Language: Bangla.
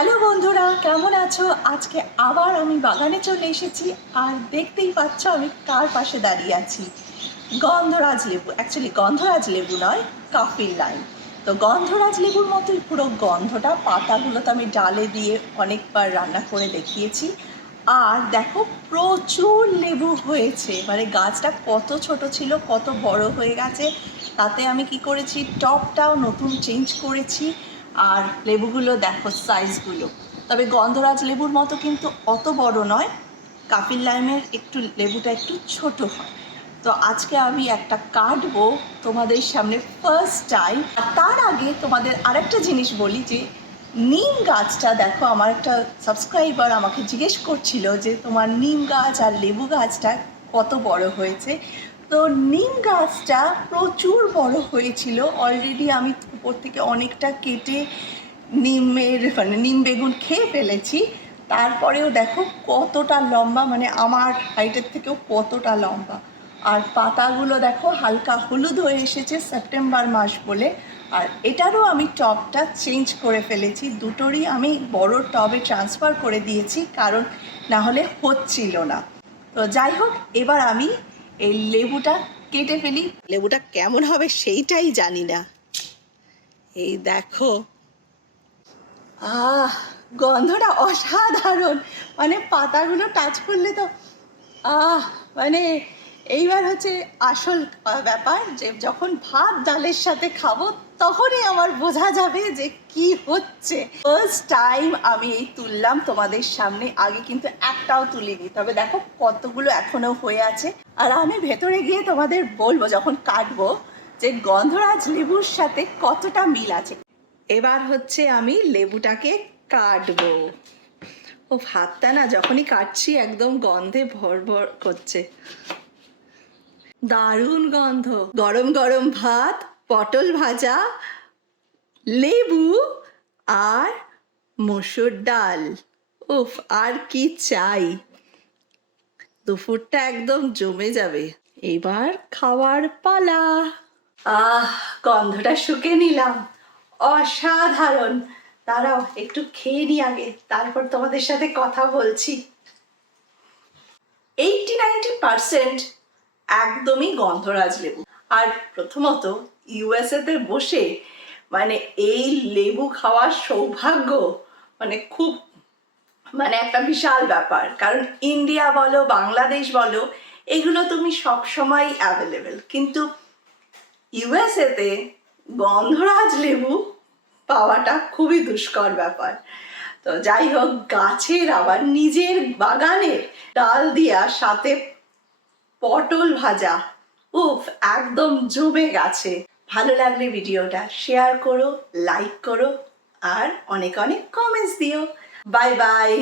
হ্যালো বন্ধুরা, কেমন আছো? আজকে আবার আমি বাগানে চলে এসেছি। আর দেখতেই পাচ্ছ আমি কার পাশে দাঁড়িয়ে আছি। গন্ধরাজ লেবু, অ্যাকচুয়ালি গন্ধরাজ লেবু নয়, কাফির লাইম। তো গন্ধরাজ লেবুর মতোই পুরো গন্ধটা। পাতাগুলো তো আমি ডালে দিয়ে অনেকবার রান্না করে দেখিয়েছি। আর দেখো প্রচুর লেবু হয়েছে, মানে গাছটা কত ছোট ছিল কত বড় হয়ে গেছে। তাতে আমি কি করেছি, টবটাও নতুন চেঞ্জ করেছি। আর লেবুগুলো দেখো সাইজগুলো, তবে গন্ধরাজ লেবুর মতো কিন্তু অত বড় নয়। কাফির লাইমের লেবুটা একটু ছোট হয়। তো আজকে আমি একটা কাটবো তোমাদের সামনে ফার্স্ট টাইম। আর তার আগে তোমাদের আরেকটা জিনিস বলি যে নিম গাছটা দেখো, আমার একটা সাবস্ক্রাইবার আমাকে জিজ্ঞেস করছিল যে তোমার নিম গাছ আর লেবু গাছটা কত বড় হয়েছে। তো নিম গাছটা প্রচুর বড় হয়েছিল, অলরেডি আমি উপর থেকে অনেকটা কেটে নিম বেগুন খেয়ে ফেলেছি। তারপরেও দেখো কতটা লম্বা, মানে আমার হাইটের থেকেও কতটা লম্বা। আর পাতাগুলো দেখো হালকা হলুদ হয়ে এসেছে সেপ্টেম্বর মাস বলে। আর এটারও আমি টবটা চেঞ্জ করে ফেলেছি, দুটোরই আমি বড় টবে ট্রান্সফার করে দিয়েছি, কারণ না হলে হচ্ছিল না। তো যাই হোক, এবার আমি এই লেবুটা কেটে ফেলি। লেবুটা কেমন হবে সেইটাই জানি না। এই দেখো, গন্ধটা অসাধারণ, মানে পাতাগুলো টাচ করলে তো মানে এইবার হচ্ছে আসল ব্যাপার, যে যখন ভাত ডালের সাথে খাবো তখনই আমার বোঝা যাবে যে কি হচ্ছে। ফার্স্ট টাইম আমি এই তুললাম তোমাদের সামনে, আগে কিন্তু একটাও তুলিনি। তবে দেখো কতগুলো এখনো হয়ে আছে। আর আমি ভেতরে গিয়ে তোমাদের বলবো যখন কাটবো যে গন্ধরাজ লেবুর সাথে কতটা মিল আছে। এবার হচ্ছে আমি লেবুটাকে কাটবো। ও ভাতটা না যখনই কাটছি একদম গন্ধে ভরভর করছে, দারুণ গন্ধ। গরম গরম ভাত, পটল ভাজা, লেবু আর মসুর ডাল, উফ আর কি চাই। দুপুরটা একদম জমে যাবে। এবার খাওয়ার পালা। গন্ধটা শুকে নিলাম, অসাধারণ। দাঁড়াও একটু খেয়ে নি আগে, তারপর তোমাদের সাথে কথা বলছি। 80-90% একদমই গন্ধরাজ লেবু। আর প্রথমত ইউএসএতে বসে মানে এই লেবু খাওয়ার সৌভাগ্য মানে খুব, মানে একটা বিশাল ব্যাপার। কারণ ইন্ডিয়া বলো বাংলাদেশ বলো এগুলো তুমি সবসময় অ্যাভেলেবেল, কিন্তু ইউএসএতে গন্ধরাজ লেবু পাওয়াটা খুবই দুষ্কর ব্যাপার। তো যাই হোক, গাছের আবার নিজের বাগানের ডাল দিয়া সাথে পটল ভাজা, উফ একদম জমে গেছে। ভালো লাগলে ভিডিওটা শেয়ার করো, লাইক করো আর অনেক অনেক কমেন্টস দিও। Bye bye.